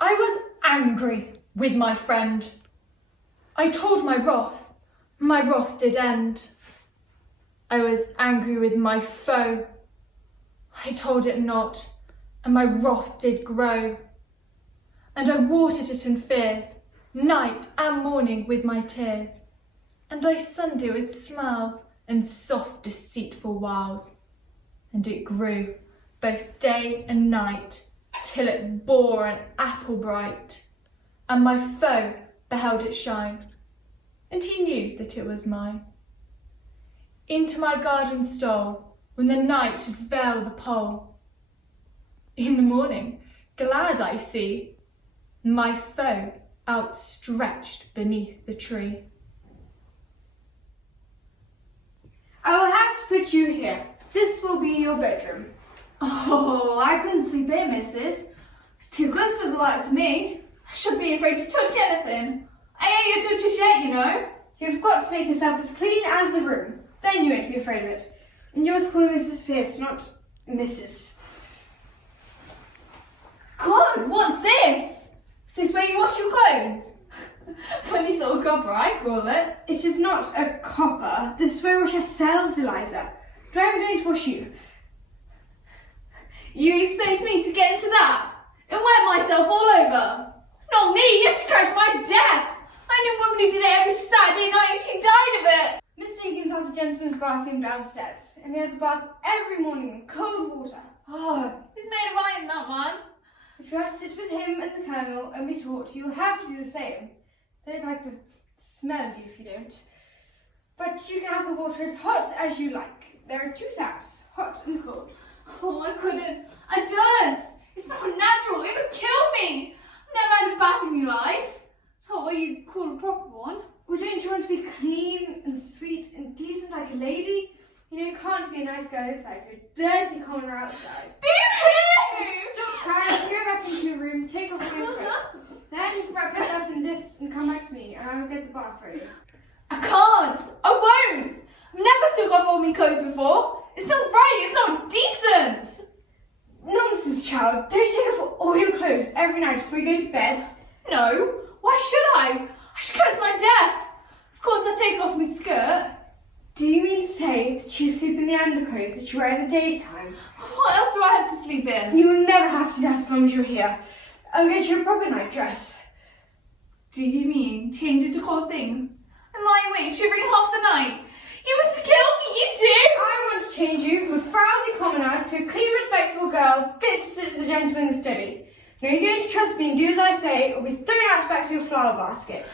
I was angry with my friend. I told my wrath did end. I was angry with my foe. I told it not, and my wrath did grow. And I watered it in fears, night and morning with my tears. And I sunned it with smiles and soft deceitful wiles. And it grew both day and night, till it bore an apple bright. And my foe beheld it shine, and he knew that it was mine. Into my garden stole, when the night had veiled the pole. In the morning, glad I see, my foe outstretched beneath the tree. I will have to put you here. This will be your bedroom. Oh, I couldn't sleep here, missus. It's too good for the likes of me. I shouldn't be afraid to touch anything. I ain't your touch yet, you know. You've got to make yourself as clean as the room. Then you won't be afraid of it. And you must call me Mrs. Pierce, not Mrs. God, what's this? Is this where you wash your clothes? Funny sort of copper, I call it. It is not a copper. This is where we wash ourselves, Eliza. Do I am going to wash you? You expect me to get into that and wet myself all over? Not me, yes, she crashed my death. I knew a woman who did it every Saturday night and she died of it. Mr. Higgins has a gentleman's bathroom downstairs, and he has a bath every morning in cold water. Oh, he's made of iron, that man. If you have to sit with him and the Colonel and be taught, you'll have to do the same. They'd like the smell of you if you don't. But you can have the water as hot as you like. There are 2 taps, hot and cold. Oh, I couldn't. I don't. It's not natural. It would kill me. I've never had a bath in my life. Not what you call a proper one. Well, don't you want to be clean and sweet and decent like a lady? You know, you can't be a nice girl inside if you're a dirty commoner outside. Boo-hoo! Stop crying, go back into your room, take off your coats. Then wrap yourself in this and come back to me and I will get the bath ready. I can't. I won't. I've never took off all my clothes before. It's not right. It's not decent. Nonsense, child. Don't take off all your clothes every night before you go to bed. No. Why should I? I should curse my death. Of course I take off my skirt. Do you mean to say that you sleep in the underclothes that you wear in the daytime? What else do I have to sleep in? You will never have to do that as long as you're here. I'll get you a proper nightdress. Do you mean change into cold things? And lie awake shivering half the night? You want to kill me, you do! I want to change you from a frowsy commoner to a clean, respectable girl fit to sit with a gentleman in the study. Now you're going to trust me and do as I say, or be thrown out back to your flower basket.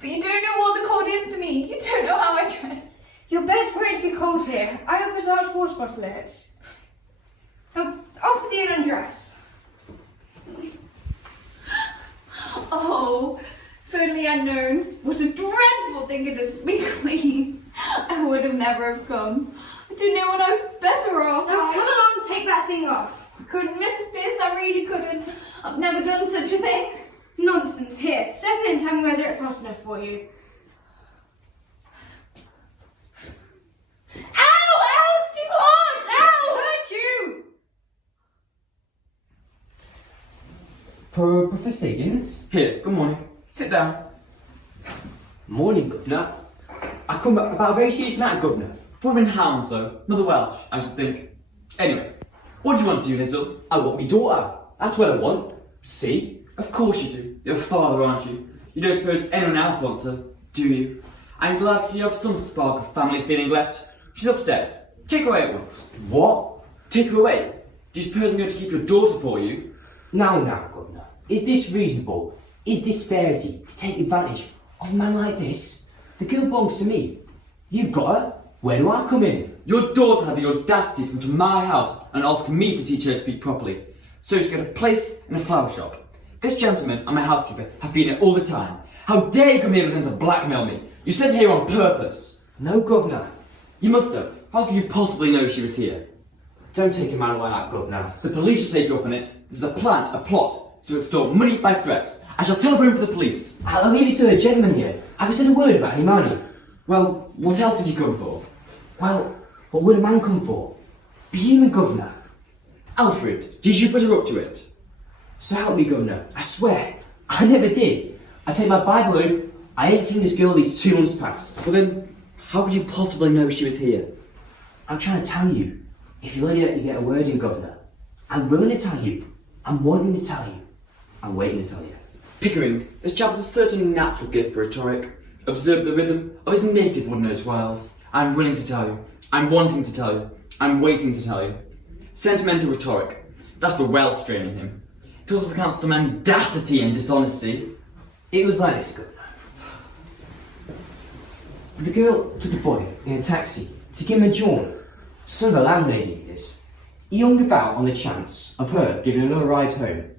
But you don't know what the cold is to me. You don't know how I dread. Your bed's going to be cold here. I will put a hot water bottle in it. Now, off with you and undress. Oh, if only I'd known what a dreadful thing it is to be clean. I would have never have come. I didn't know when I was better off. Now come along, take that thing off. I couldn't, Mrs. Pierce, I really couldn't. I've never done such a thing. Nonsense. Here, step in and tell me whether it's hot enough for you. Ow! It's too hot! Ow! Hurt you! Professor Higgins? Here, good morning. Sit down. Morning, Governor. I come about a very serious matter, Governor. Women hounds, though. Mother Welsh, I should think. Anyway, what do you want to do, Lizzle? I want me daughter. That's what I want. See? Of course you do. You're a father, aren't you? You don't suppose anyone else wants her, do you? I'm glad to see you have some spark of family feeling left. She's upstairs. Take her away at once. What? Take her away? Do you suppose I'm going to keep your daughter for you? Now, Governor. Is this reasonable? Is this fairity to take advantage of a man like this? The girl belongs to me. You got her. Where do I come in? Your daughter had the audacity to come to my house and ask me to teach her to speak properly. So she's got a place in a flower shop. This gentleman and my housekeeper have been here all the time. How dare you come here and attempt to blackmail me? You sent her here on purpose. No, Governor. You must have. How else could you possibly know she was here? Don't take a man like that, Governor. The police will take you up on it. This is a plot to extort money by threat. I shall telephone for the police. I'll leave it to the gentleman here. Have you said a word about any money? Well, what else did you come for? Well, what would a man come for? Be human, Governor. Alfred, did you put her up to it? So help me, Governor. I swear, I never did. I take my Bible oath, I ain't seen this girl these 2 months past. Well then, how could you possibly know she was here? I'm trying to tell you. If you'll only let me get a word in, Governor. I'm willing to tell you. I'm wanting to tell you. I'm waiting to tell you. Pickering, this chap has a certain natural gift for rhetoric. Observe the rhythm of his native wood-notes wild. I'm willing to tell you. I'm wanting to tell you. I'm waiting to tell you. Sentimental rhetoric. That's the well strain in him. It also accounts for mendacity and dishonesty. It was like this, Governor. The girl took the boy in a taxi to give him a jaunt. Son of a landlady he is. He hung about on the chance of her giving another ride home.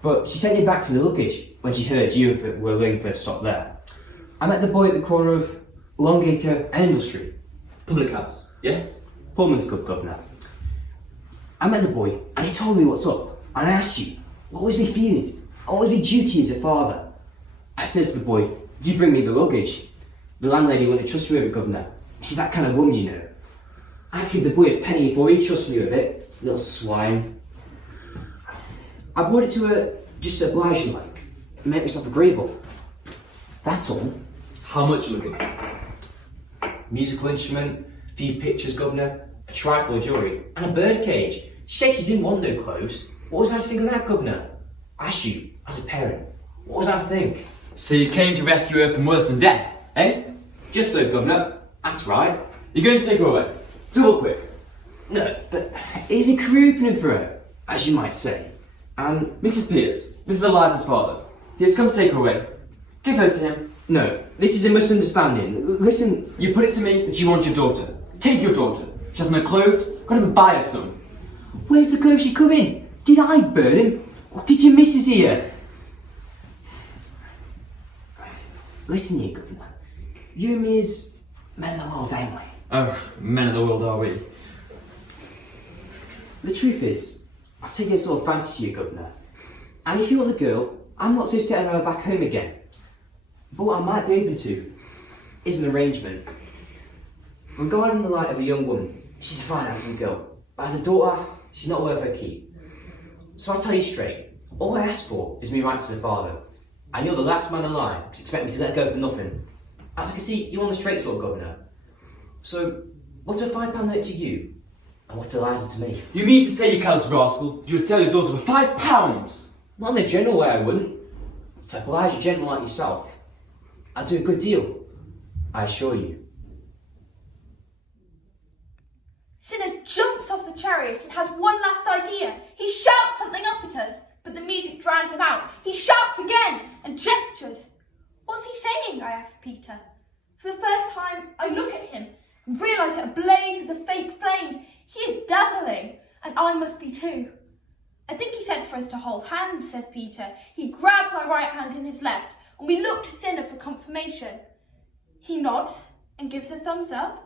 But she sent him back for the luggage when she heard you were waiting for her to stop there. I met the boy at the corner of Longacre and Indal Street. Public house, yes? Pullman's Club, Governor. I met the boy and he told me what's up. And I asked you, what was my feelings? What was my duty as a father? I says to the boy, did you bring me the luggage? The landlady wouldn't trust me with it, Governor. She's that kind of woman, you know. I had to give the boy a penny before he trusted me with it. Little swine. I brought it to her just to oblige you, like. Make myself agreeable. That's all. How much luggage? Musical instrument, a few pictures, Governor, a trifle of jewellery, and a bird cage. She said she didn't want no clothes. What was I to think of that, Governor? I asked you, as a parent, what was I to think? So you came to rescue her from worse than death, eh? Just so, Governor. That's right. You're going to take her away. Double quick. No, but it's a career opening for her, as you might say. And Mrs. Pierce, this is Eliza's father. He has come to take her away. Give her to him. no, this is a misunderstanding. Listen, You put it to me that you want your daughter. Take your daughter. She has no clothes. Got to buy her some. where's the clothes she come in? Did I burn him? Or did your missus here? Listen here, Governor. You and me is men of the world, ain't we? Oh, men of the world are we? The truth is, I've taken a sort of fancy to you, Governor. And if you want the girl, I'm not so set on her back home again. But what I might be open to is an arrangement. Regarding the light of a young woman, she's a fine handsome girl. But as a daughter, she's not worth her keep. So I'll tell you straight, all I ask for is me rights as a father. And you're the last man alive to expect me to let go for nothing. As I can see, you're on the straight sort, Governor. So, what's a £5 note to you? And what's Eliza to me? You mean to say, you callous rascal, you would sell your daughter for £5? Not in the general way I wouldn't. To oblige a gentleman like yourself, I'd do a good deal. I assure you. Cinna jumps off the chariot and has one last idea. He shouts something up at us, but the music drowns him out. He shouts again and gestures. What's he saying? I ask Peter. For the first time, I look at him and realise that ablaze with the fake flames, he is dazzling, and I must be too. I think he said for us to hold hands, says Peter. He grabs my right hand in his left, and we look to Cinna for confirmation. He nods and gives a thumbs up.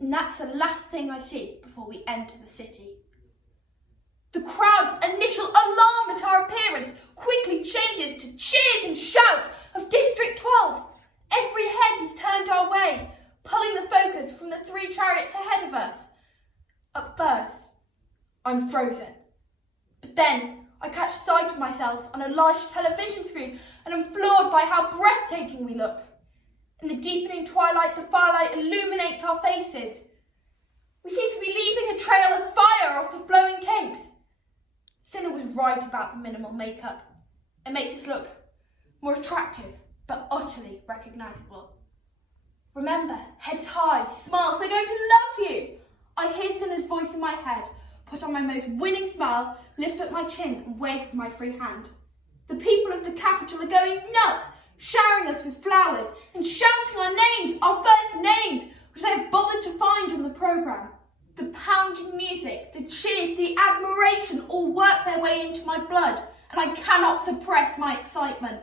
And that's the last thing I see before we enter the city. The crowd's initial alarm at our appearance quickly changes to cheers and shouts of District 12. Every head is turned our way, pulling the focus from the 3 chariots ahead of us. At first, I'm frozen. But then I catch sight of myself on a large television screen and am floored by how breathtaking we look. In the deepening twilight, the firelight illuminates our faces. We seem to be leaving a trail of fire off the flowing capes. Cinna was right about the minimal makeup. It makes us look more attractive, but utterly recognisable. Remember, heads high, smiles, they're going to love you. I hear Cinna's voice in my head, put on my most winning smile, lift up my chin and wave with my free hand. The people of the capital are going nuts, showering us with flowers and shouting our names, our first names, which they have bothered to find on the programme. The pounding music, the cheers, the admiration all work their way into my blood, and I cannot suppress my excitement.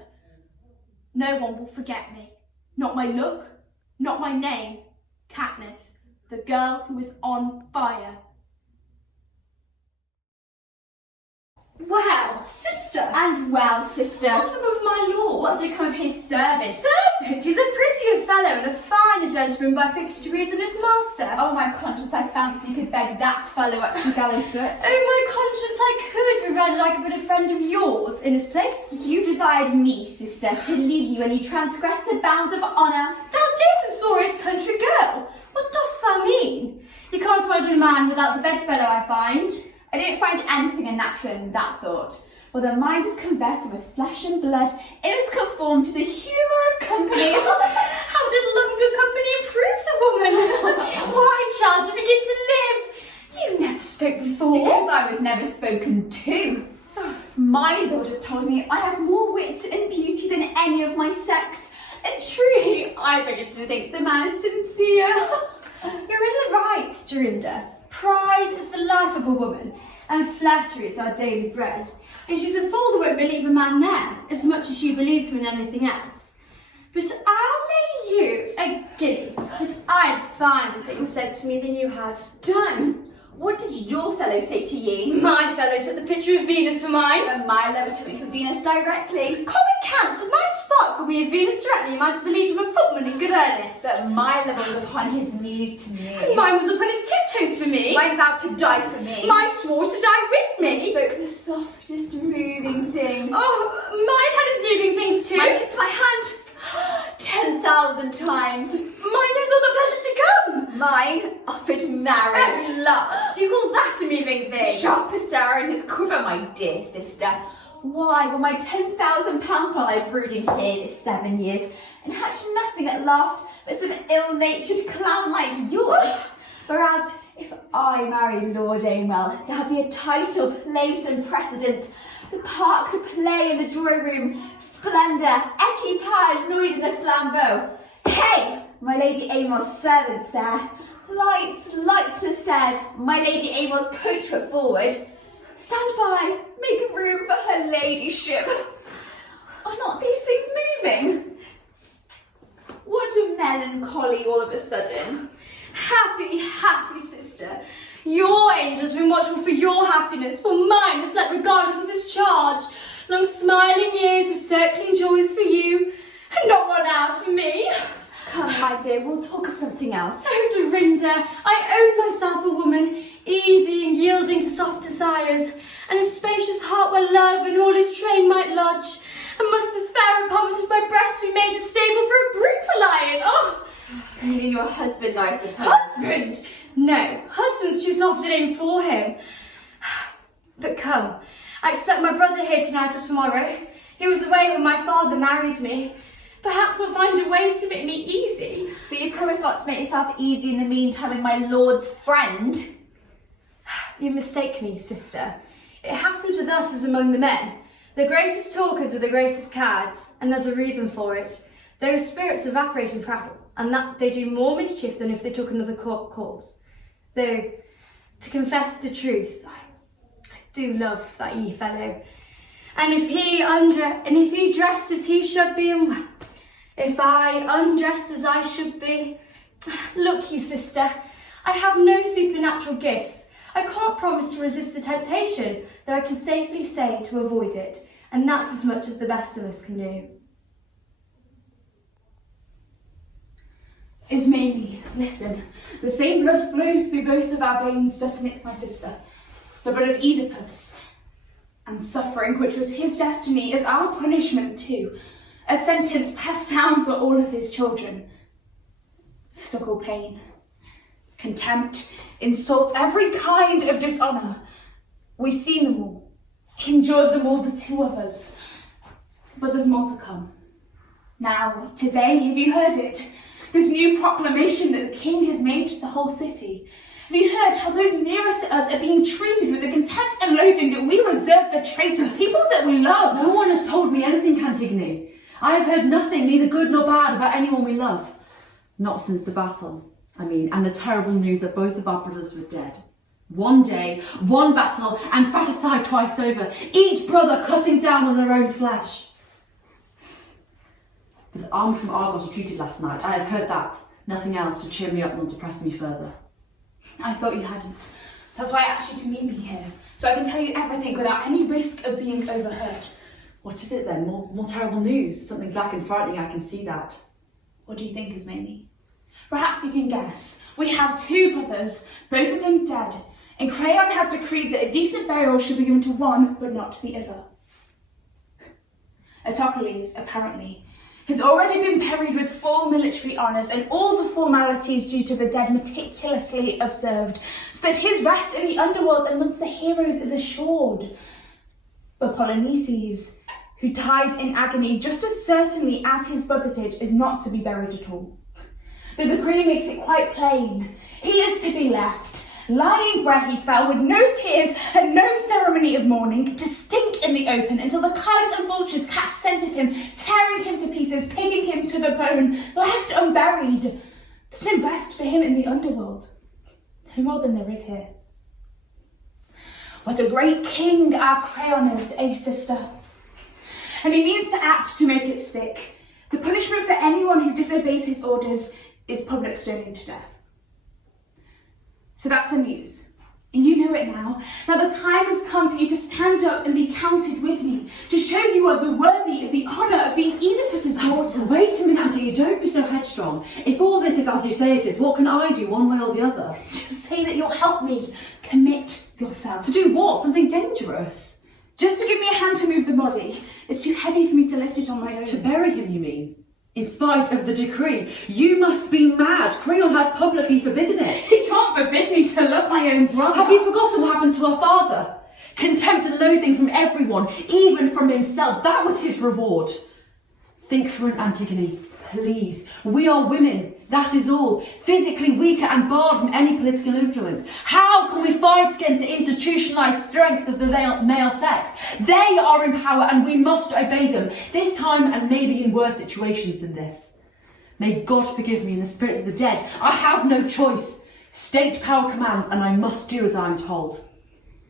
No one will forget me. Not my look, not my name. Katniss, the girl who is on fire. Well, sister. And well, sister, What's become of my lord? what's become of his servant? Servant? He's a prettier fellow and a finer gentleman by 50 degrees and his master. Oh, my conscience, I fancy you could beg that fellow at the gallows foot. Oh, my conscience, I could, provided I could put a friend of yours in his place. You desired me, sister, to leave you when you transgressed the bounds of honour. Thou censorious country girl, what dost thou mean? You can't imagine a man without the bedfellow, I find. I don't find anything unnatural in that thought. For the mind is conversant with flesh and blood, it is conformed to the humour of company. How did love and good company improves a woman? Why, child, you begin to live? You never spoke before. Because I was never spoken to. My lord has told me I have more wit and beauty than any of my sex, and truly I begin to think the man is sincere. You're in the right, Dorinda. Pride is the life of a woman, and flattery is our daily bread. And she's a fool that won't believe a man there, as much as she believes him in anything else. But I'll lay you a guinea that I had finer things said to me than you had. Done. What did your fellow say to ye? My fellow took the picture of Venus for mine. And my lover took me for Venus directly. Common cant, if my spark called me a Venus directly, you might have believed him a footman in good earnest. But my lover was upon his knees to me. Mine was upon his tiptoes for me. Mine vowed to die for me. Mine swore to die with Mine me. spoke the softest moving things. Oh, mine had his moving things too. Mine kissed my hand 10,000 times. Mine has all the pleasure to come. Mine offered marriage. At last, do you call that a moving thing? Sharpest arrow in his quiver, my dear sister. Why were my £10,000 while I brooding here this 7 years, and hatched nothing at last but some ill-natured clown like yours? Whereas, if I marry Lord Amwell, there'll be a title, place and precedence. The park, the play, and the drawing room, splendour, equipage, noise in the flambeau. Hey, my Lady Amwell's servants there. Lights, lights to the stairs, my Lady Amwell's coach put forward. Stand by, make room for her ladyship. Are not these things moving? What a melancholy all of a sudden. Happy, happy sister. Your angel's been watchful for your happiness, while mine has slept regardless of his charge. Long smiling years of circling joys for you, and not 1 hour for me. Come, my dear, we'll talk of something else. Oh, Dorinda, I own myself a woman, easy and yielding to soft desires, and a spacious heart where love and all his train might lodge. And must this fair apartment of my breast be made a stable for a brute to lie in? Oh, Meaning your husband, I suppose. husband! No, husband's too soft a name for him. But come, I expect my brother here tonight or tomorrow. He was away when my father married me. Perhaps I'll find a way to make me easy. But you promised not to make yourself easy in the meantime with my lord's friend. You mistake me, sister. It happens with us as among the men. The greatest talkers are the greatest cads, and there's a reason for it. Those spirits evaporate in prattle, and that they do more mischief than if they took another course. Though, to confess the truth, I do love that ye fellow. And if he dressed as he should be, and if I undressed as I should be, look you, sister, I have no supernatural gifts. I can't promise to resist the temptation, though I can safely say to avoid it, and that's as much as the best of us can do. Ismaili, listen. The same blood flows through both of our veins, doesn't it, my sister? The blood of Oedipus. And suffering, which was his destiny, is our punishment too. A sentence passed down to all of his children. Physical pain, contempt, insult, every kind of dishonour. We've seen them all, endured them all, the two of us. But there's more to come. Now, today, have you heard it? This new proclamation that the king has made to the whole city. Have you heard how those nearest to us are being treated with the contempt and loathing that we reserve for traitors, people that we love? No one has told me anything, Antigone. I have heard nothing, neither good nor bad, about anyone we love. Not since the battle, and the terrible news that both of our brothers were dead. One day, one battle, and fratricide twice over, each brother cutting down on their own flesh. But the army from Argos retreated last night. I have heard that. Nothing else to cheer me up nor depress me further. I thought you hadn't. That's why I asked you to meet me here, so I can tell you everything without any risk of being overheard. What is it then? More terrible news? Something black and frightening, I can see that. What do you think, Ismaili? Perhaps you can guess. We have 2 brothers, both of them dead, and Creon has decreed that a decent burial should be given to one, but not to the other. Autocles, apparently, has already been buried with full military honours and all the formalities due to the dead meticulously observed, so that his rest in the underworld amongst the heroes is assured. But Polynices, who died in agony just as certainly as his brother did, is not to be buried at all. The decree makes it quite plain. He is to be left, lying where he fell with no tears and no ceremony of mourning, to stink in the open until the kites and vultures catch scent of him, tearing him to pieces, picking him to the bone, left unburied. There's no rest for him in the underworld. No more than there is here. What a great king our Creon is, sister. And he means to act to make it stick. The punishment for anyone who disobeys his orders is public stoning to death. So that's the news. And you know it now. Now the time has come for you to stand up and be counted with me, to show you are the worthy of the honour of being Oedipus's daughter. Wait a minute, Antigone, don't be so headstrong. If all this is as you say it is, what can I do one way or the other? Just say that you'll help me. Commit yourself. To do what? Something dangerous? Just to give me a hand to move the body. It's too heavy for me to lift it on my own. To bury him, you mean? In spite of the decree. You must be mad. Creon has publicly forbidden it. He can't forbid me to love my own brother. Have you forgotten what happened to our father? Contempt and loathing from everyone, even from himself. That was his reward. Think for an Antigone, please. We are women, that is all. Physically weaker and barred from any political influence. How can we fight against the institutionalised strength of the male sex? They are in power and we must obey them. This time and maybe in worse situations than this. May God forgive me in the spirits of the dead. I have no choice. State power commands and I must do as I am told.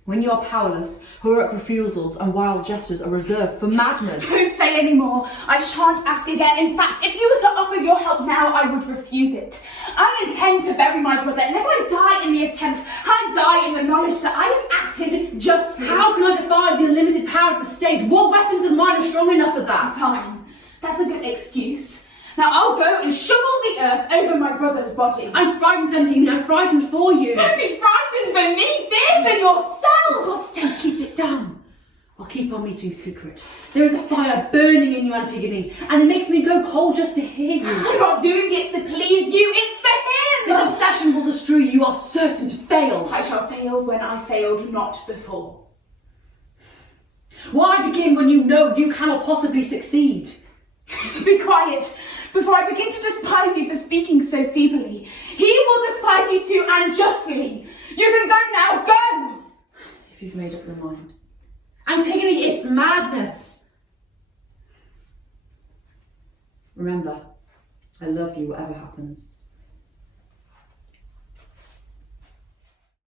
When you are powerless, heroic refusals and wild gestures are reserved for madmen. Don't say any more. I shan't ask again. In fact, if you were to offer your help now, I would refuse it. I intend to bury my brother, and if I die in the attempt, I die in the knowledge that I have acted justly. How can I defy the unlimited power of the state? What weapons of mine are strong enough for that? Fine. That's a good excuse. Now I'll go and shovel the earth over my brother's body. I'm frightened, Antigone. I'm frightened for you. Don't be frightened for me. Fear for yourself. For God's sake, keep it down. I'll keep our meeting secret. There is a fire burning in you, Antigone, and it makes me go cold just to hear you. I'm not doing it to please you. It's for him. This obsession will destroy you. You are certain to fail. I shall fail when I failed not before. Why begin when you know you cannot possibly succeed? Be quiet. Before I begin to despise you for speaking so feebly, he will despise you too, and justly. You can go now, go! If you've made up your mind. Antigone, it's madness. Remember, I love you whatever happens.